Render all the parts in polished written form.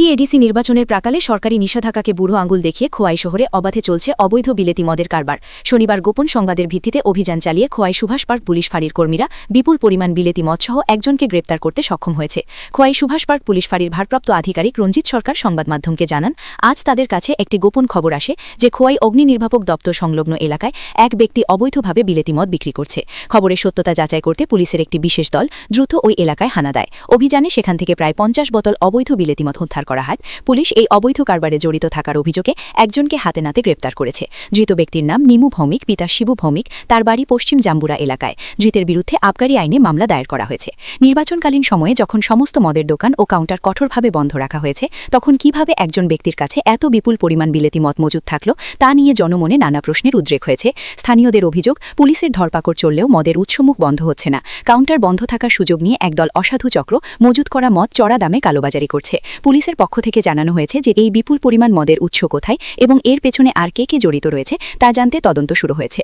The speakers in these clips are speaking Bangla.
সিটি এডিসি নির্বাচনের প্রাকালে সরকারি নিষেধাজ্ঞাকে বুড়ো আঙুল দেখিয়ে খোয়াই শহরে অবাধে চলছে অবৈধ বিলেতি মদের কারবার। শনিবার গোপন সংবাদের ভিত্তিতে অভিযান চালিয়ে খোয়াই সুভাষ পার্ক পুলিশ ফাঁড়ির কর্মীরা বিপুল পরিমাণ বিলেতি মদসহ একজনকে গ্রেপ্তার করতে সক্ষম হয়েছে। খোয়াই সুভাষ পার্ক পুলিশ ফাঁড়ির ভারপ্রাপ্ত আধিকারিক রঞ্জিত সরকার সংবাদ মাধ্যমকে জানান, আজ তাদের কাছে একটি গোপন খবর আসে যে খোয়াই অগ্নি নির্বাপক দপ্তর সংলগ্ন এলাকায় এক ব্যক্তি অবৈধভাবে বিলেতি মদ বিক্রি করছে। খবরের সত্যতা যাচাই করতে পুলিশের একটি বিশেষ দল দ্রুত ওই এলাকায় হানা দেয়। অভিযানে সেখান থেকে প্রায় 50 বোতল অবৈধ বিলেতি মদ উদ্ধার করা হয়। পুলিশ এই অবৈধ কারবারে জড়িত থাকার অভিযোগে একজনকে হাতে নাতে গ্রেপ্তার করেছে। ধৃত ব্যক্তির নাম নিমু ভৌমিক, পিতা শিবু ভৌমিক, তার বাড়ি পশ্চিম জাম্বুরা এলাকায়। ধৃতের বিরুদ্ধে আবগারি আইনে মামলা দায়ের করা হয়েছে। নির্বাচনকালীন সময়ে যখন সমস্ত মদের দোকান ও কাউন্টার কঠোরভাবে বন্ধ রাখা হয়েছে, তখন কিভাবে একজন ব্যক্তির কাছে এত বিপুল পরিমাণ বিলেতি মদ মজুদ থাকলো তা নিয়ে জনমনে নানা প্রশ্নের উদ্রেক হয়েছে। স্থানীয়দের অভিযোগ, পুলিশের ধরপাকড় চললেও মদের উৎসমুখ বন্ধ হচ্ছে না। কাউন্টার বন্ধ থাকার সুযোগ নিয়ে একদল অসাধু চক্র মজুদ করা মদ চড়া দামে কালোবাজারি করছে। পুলিশের পক্ষ থেকে জানানো হয়েছে যে এই বিপুল পরিমাণ মদের উৎস কোথায় এবং এর পেছনে আর কে কে জড়িত রয়েছে তা জানতে তদন্ত শুরু হয়েছে।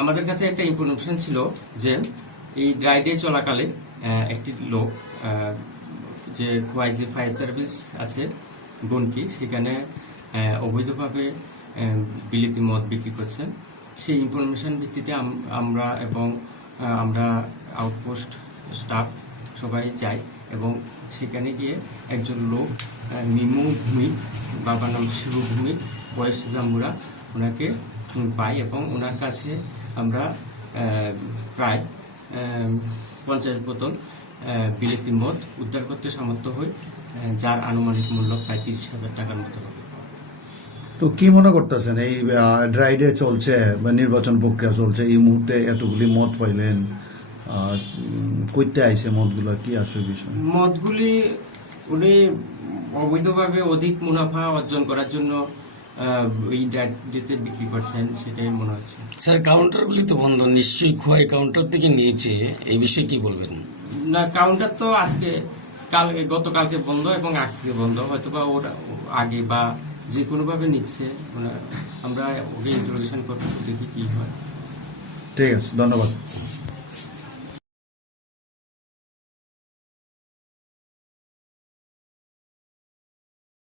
আমাদের কাছে একটা ইনফরমেশন ছিল যে এই ড্রাই ডে চলাকালে একটি লোক যে খোয়াই যে ফায়ার সার্ভিস আছে গনকি, সেখানে অবৈধভাবে বিলেতি মদ বিক্রি করছে। সেই ইনফরমেশন ভিত্তিতে আমরা আউটপোস্ট স্টাফ সবাই যাই এবং সেখানে গিয়ে একজন লোক নিমু ভূমিক, বাবার নাম শিবু ভূমিক, বয়স জাম্বুরা, ওনাকে পাই এবং ওনার কাছে আমরা প্রায় 50 বোতল বিলেতি মদ উদ্ধার করতে সামর্থ্য হই, যার আনুমানিক মূল্য প্রায় 30,000 টাকার মতো হবে। তো কি মনে করতেছেন, এই ড্রাই ডে চলছে বা নির্বাচন প্রক্রিয়া চলছে, এই মুহূর্তে এতগুলি মদ পাইলেন, কইতে আইছে মদগুলো, কি আসলে বিষয়? মদগুলি উনি অবৈধভাবে অধিক মুনাফা অর্জন করার জন্য ওই ডেতে বিক্রি করছেন, সেটাই মনে হচ্ছে। স্যার, কাউন্টারগুলি তো বন্ধ, নিশ্চয়ই খোয়াই কাউন্টার থেকে নিয়েছে, এই বিষয়ে কি বলবেন? না, কাউন্টার তো গতকালকে বন্ধ এবং আজকে বন্ধ, হয়তো বা ওরা আগে বা যে কোনোভাবে নিচ্ছে। আমরা ওকে ইন্ট্রোডিউশন করতে দেখি কি হয়। ঠিক আছে, ধন্যবাদ।